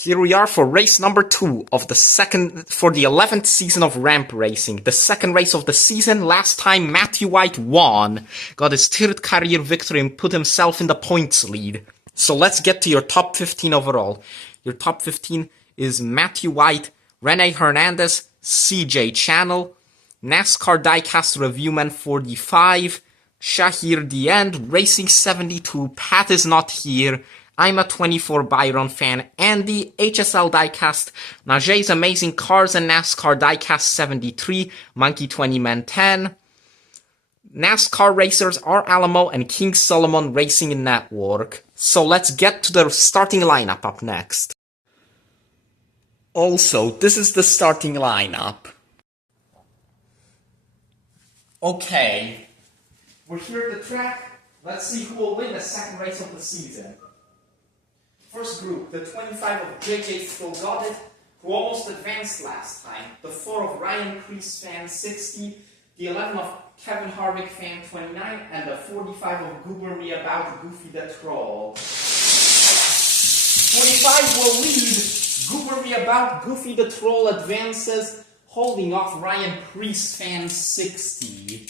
Here we are for race number 2 of the 11th season of Ramp Racing. The second race of the season. Last time Matthew White won, got his third career victory and put himself in the points lead. So let's get to your top 15 overall. Your top 15 is Matthew White, Rene Hernandez, CJ Channel, NASCAR Diecast Reviewman 45, Shahir The End, Racing 72, Pat is not here, I'm a 24 Byron fan, Andy, HSL Diecast, Najay's Amazing Cars and NASCAR Diecast 73, Monkey 20 Man 10, NASCAR Racers, R. Alamo, and King Solomon Racing Network. So let's get to the starting lineup up next. Also, this is the starting lineup. Okay, we're here at the track. Let's see who will win the second race of the season. First group, the 25 of JJ Still Got It, who almost advanced last time. The 4 of Ryan Kreese fan 60, the 11 of Kevin Harvick fan 29, and the 45 of Goober Me About Goofy the Troll. 45 will lead. Goober Me About Goofy the Troll advances, holding off Ryan Kreese fan 60.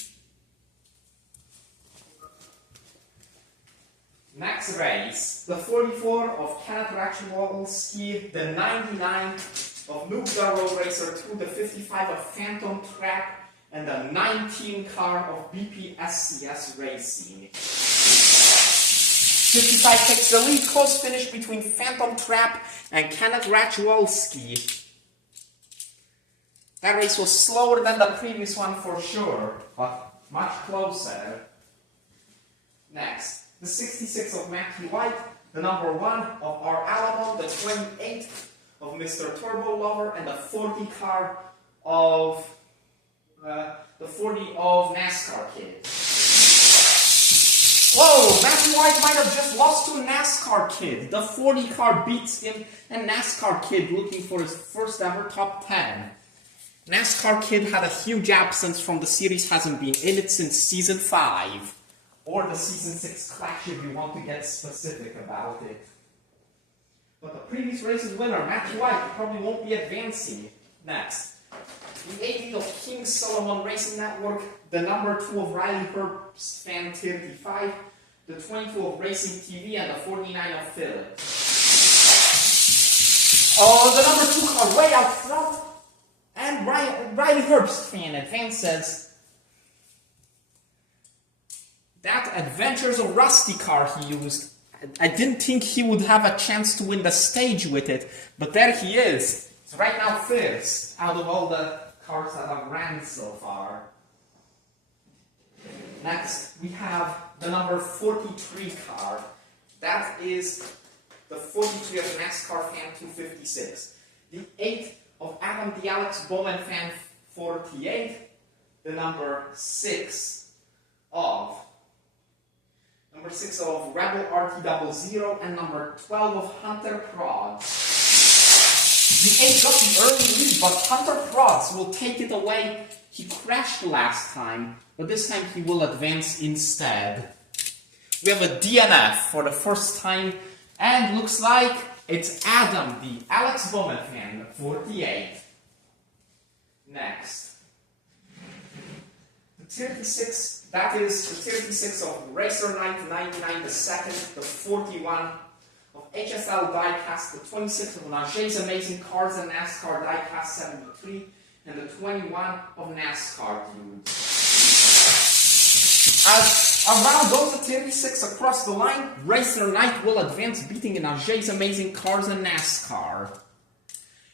Next race, the 44 of Kenneth Raczkowski, the 99 of Luke the Road Racer 2, the 55 of Phantom Trap, and the 19 car of BPSCS Racing. 55 takes the lead, close finish between Phantom Trap and Kenneth Raczkowski. That race was slower than the previous one for sure, but much closer. Next, the 66 of Matthew White, the number 1 of R. Alamo, the 28 of Mr. Turbo Lover, and the 40 car of NASCAR Kid. Whoa, Matthew White might have just lost to a NASCAR Kid. The 40 car beats him, and NASCAR Kid looking for his first ever top 10. NASCAR Kid had a huge absence from the series, hasn't been in it since season 5. Or the season 6 clash if you want to get specific about it. But the previous race's winner, Matthew White, probably won't be advancing. Next, the 18 of King Solomon Racing Network, the number 2 of Riley Herbst fan 35, the 22 of Racing TV, and the 49 of Philip. Oh, the number 2 car way out front, and Riley Herbst fan advances. That Adventures of Rusty car he used, I didn't think he would have a chance to win the stage with it, but there he is. He's right now first out of all the cars that have ran so far. Next, we have the number 43 car. That is the 43 of NASCAR fan 256. The 8 of Adam the Alex Bowman fan 48. The number 6 of Rebel RT00, and number 12 of Hunter Prods. The 8 got the early lead, but Hunter Prods will take it away. He crashed last time, but this time he will advance instead. We have a DNF for the first time, and looks like it's Adam, the Alex Bowman fan, 48. Next, the 36. That is the 36 of Racer Knight 99, the second, the 41 of HSL Diecast, the 26 of Najay's Amazing Cars and NASCAR Diecast 73, and the 21 of NASCAR Dude. As around goes the 36 across the line, Racer Knight will advance, beating Najay's Amazing Cars and NASCAR.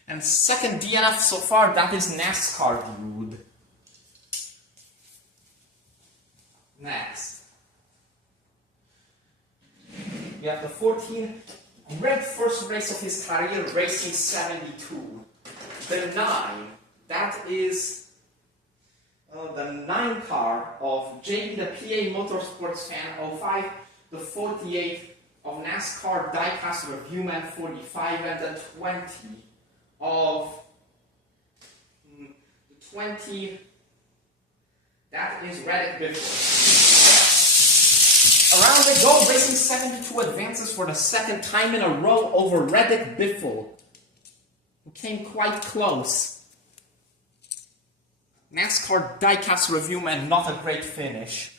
And second DNF so far, that is NASCAR Dude. Next, we have the 14, great first race of his career, Racing 72. The 9, that is the 9 car of JB the PA Motorsports fan 05, the 48 of NASCAR Diecast Reviewman 45, and the 20 of that is Reddick Biffle. Around they go, Racing 72 advances for the second time in a row over Reddick Biffle. came quite close. NASCAR diecast review, man, not a great finish.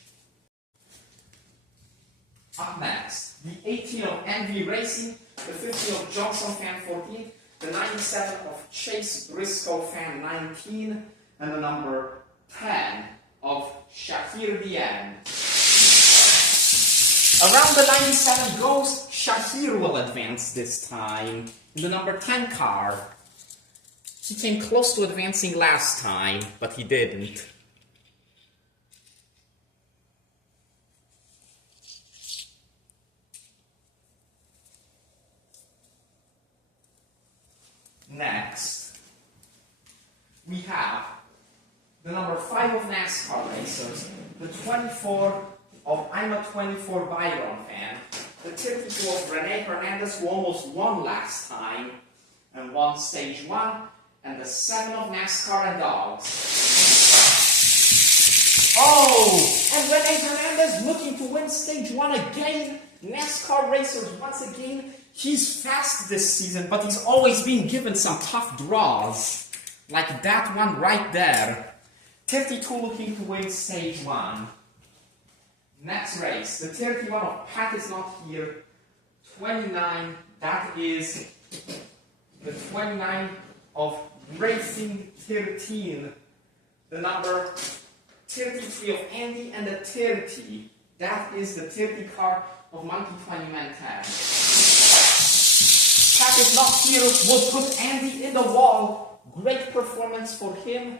Up next, the 18 of Envy Racing, the 15 of Johnson Fan 14, the 97 of Chase Briscoe Fan 19, and the number 10 of Shahir Dian. Around the 97 goes, Shahir will advance this time in the number 10 car. He came close to advancing last time, but he didn't. Next, we have the number 5 of NASCAR Racers, the 24 of I'm a 24 Byron Fan, the 32 of Rene Hernandez, who almost won last time and won stage 1, and the 7 of NASCAR and Dogs. Oh! And Rene Hernandez looking to win stage 1 again. NASCAR Racers once again. He's fast this season, but he's always been given some tough draws. Like that one right there. 32 looking to win stage 1. Next race, the 31 of Pat is not here. 29, that is the 29 of Racing 13. The number 33 of Andy, and the 30. That is the 30 car of Monkey 20 Man 10. Pat is not here, will put Andy in the wall. Great performance for him.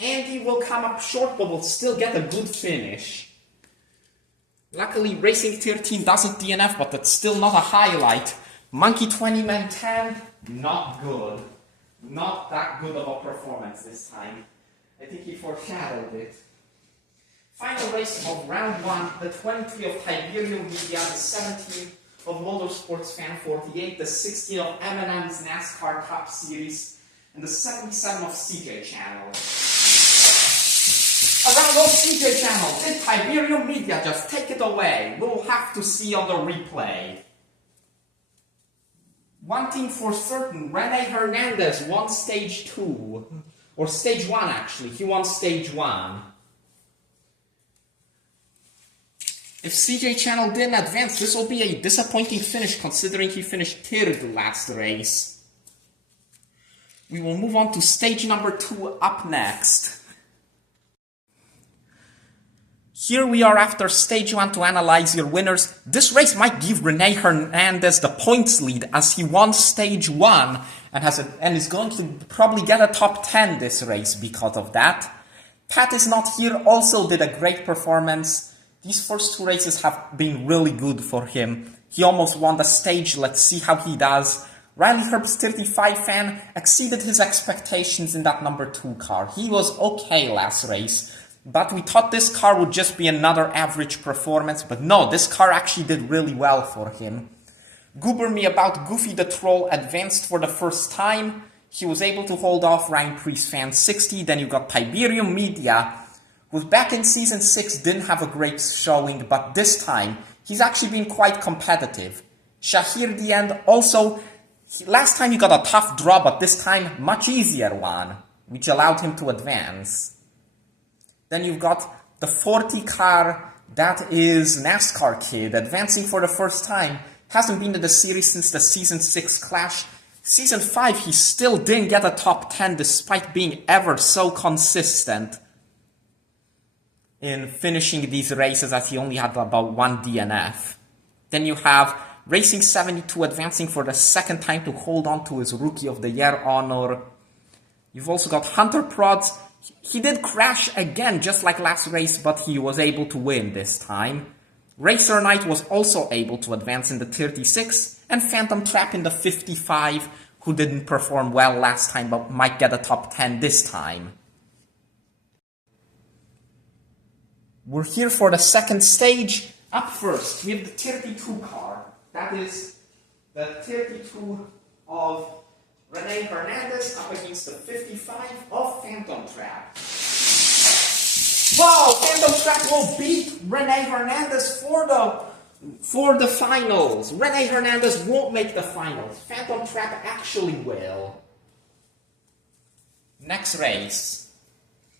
Andy will come up short, but will still get a good finish. Luckily, Racing 13 doesn't DNF, but that's still not a highlight. Monkey 20 Man 10, not good. Not that good of a performance this time. I think he foreshadowed it. Final race of round 1, the 23 of Tiberium Media, the 17 of Motorsports Fan 48, the 16 of M&M's NASCAR Cup Series, and the 77 of CJ Channel. Around those CJ Channel, did Tiberium Media just take it away? We'll have to see on the replay. One thing for certain, Rene Hernandez won stage 2. Or stage 1 actually, he won stage 1. If CJ Channel didn't advance, this will be a disappointing finish considering he finished 3rd last race. We will move on to stage number 2 up next. Here we are after stage 1 to analyze your winners. This race might give Rene Hernandez the points lead as he won stage 1 and is going to probably get a top 10 this race because of that. Pat is not here, also did a great performance. These first 2 races have been really good for him. He almost won the stage, let's see how he does. Riley Herbst 35 Fan exceeded his expectations in that number 2 car. He was okay last race, but we thought this car would just be another average performance, but no, this car actually did really well for him. Goober Me About Goofy the Troll advanced for the first time. He was able to hold off Ryan Priest Fan 60, then you got Tiberium Media, who back in Season 6 didn't have a great showing, but this time, he's actually been quite competitive. Shahir Dian also, last time he got a tough draw, but this time, much easier one, which allowed him to advance. Then you've got the 40 car, that is NASCAR Kid, advancing for the first time. Hasn't been to the series since the Season 6 clash. Season 5, he still didn't get a top 10 despite being ever so consistent in finishing these races, as he only had about 1 DNF. Then you have Racing 72 advancing for the 2nd time to hold on to his Rookie of the Year honor. You've also got Hunter Prods. He did crash again, just like last race, but he was able to win this time. Racer Knight was also able to advance in the 36, and Phantom Trap in the 55, who didn't perform well last time, but might get a top 10 this time. We're here for the 2nd stage. Up first, we have the 32 car. That is the 32 of Rene Hernandez up against the 55 of Phantom Trap. Wow, Phantom Trap will beat Rene Hernandez for the finals. Rene Hernandez won't make the finals. Phantom Trap actually will. Next race.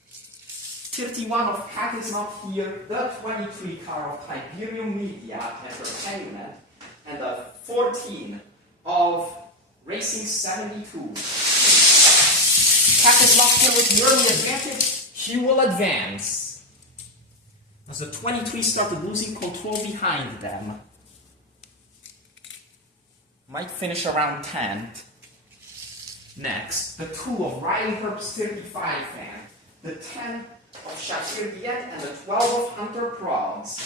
31 of Pat is not here, the 23 car of Tiberium Media Entertainment, and the 14 of Racing 72. Pat is not here with the early advantage, he will advance. As the 23 started losing control behind them. Might finish around 10th. Next, the 2 of Riley Herb's 35 fan, the 10 of Shafir Dien, and the 12 of Hunter Prods.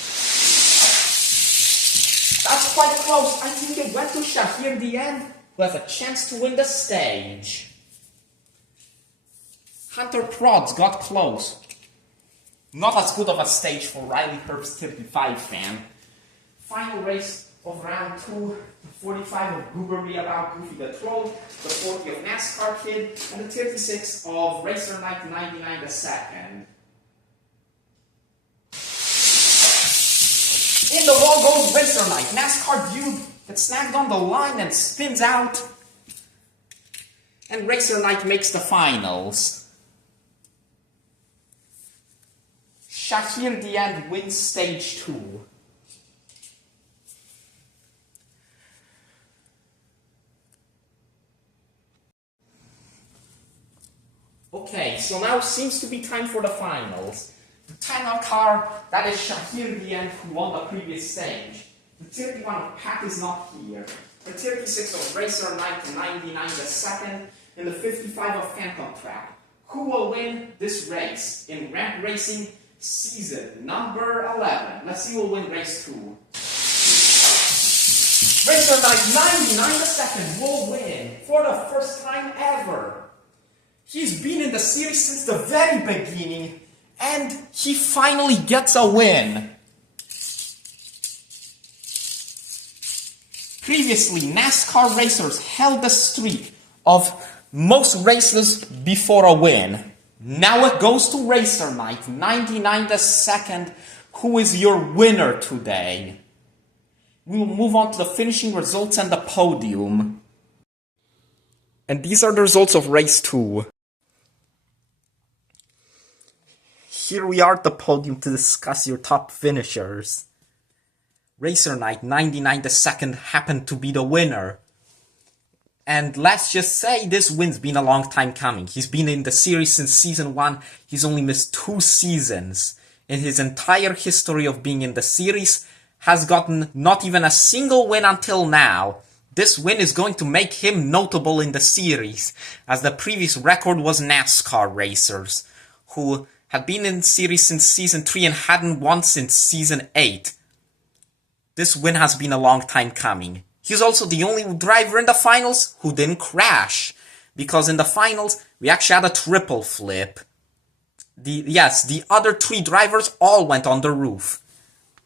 That's quite close. I think it went to Shafir Dien, who has a chance to win the stage. Hunter Prods got close. Not as good of a stage for Riley Herb's 35 fan. Final race of round 2, the 45 of Goobery About Goofy the Troll, the 40 of NASCAR Kid, and the 36 of Racer Knight 99 the second. In the wall goes Racer Knight. NASCAR Dude gets snagged on the line and spins out. And Racer Knight makes the finals. Shahir Dian wins stage 2. Okay, so now seems to be time for the finals. The timeout car, that is Shahir Dian, who won the previous stage. The 31 of Pat is not here. The 36 of Racer Knight 99 the second, and the 55 of Phantom Trap. Who will win this race in Ramp Racing Season number 11? Let's see who will win race 2. Racer Knight 99 the second will win for the first time ever. He's been in the series since the very beginning, and he finally gets a win. Previously, NASCAR racers held the streak of most races before a win. Now it goes to Racer Knight 99 the second, who is your winner today. We will move on to the finishing results and the podium. And these are the results of race 2. Here we are at the podium to discuss your top finishers. Racer Knight 99 the second happened to be the winner. And let's just say this win's been a long time coming. He's been in the series since season 1. He's only missed 2 seasons. In his entire history of being in the series, has gotten not even a single win until now. This win is going to make him notable in the series, as the previous record was NASCAR racers, who had been in the series since season 3 and hadn't won since season 8. This win has been a long time coming. He's also the only driver in the finals who didn't crash, because in the finals, we actually had a triple flip. The other 3 drivers all went on the roof.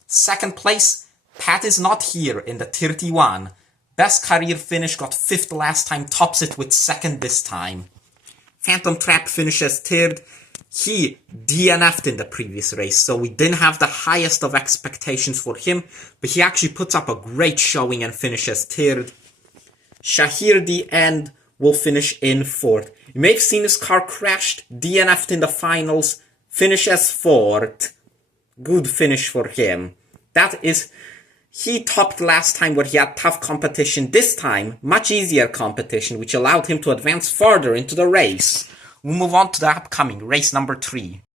Second place, Pat is not here in the 31. Best career finish, got 5th last time, tops it with 2nd this time. Phantom Trap finishes 3rd. He DNF'd in the previous race, so we didn't have the highest of expectations for him, but he actually puts up a great showing and finishes 3rd. Shahir Dien will finish in 4th. You may have seen his car crashed, DNF'd in the finals, finishes 4th. Good finish for him. He topped last time where he had tough competition. This time, much easier competition, which allowed him to advance further into the race. We'll move on to the upcoming race number 3.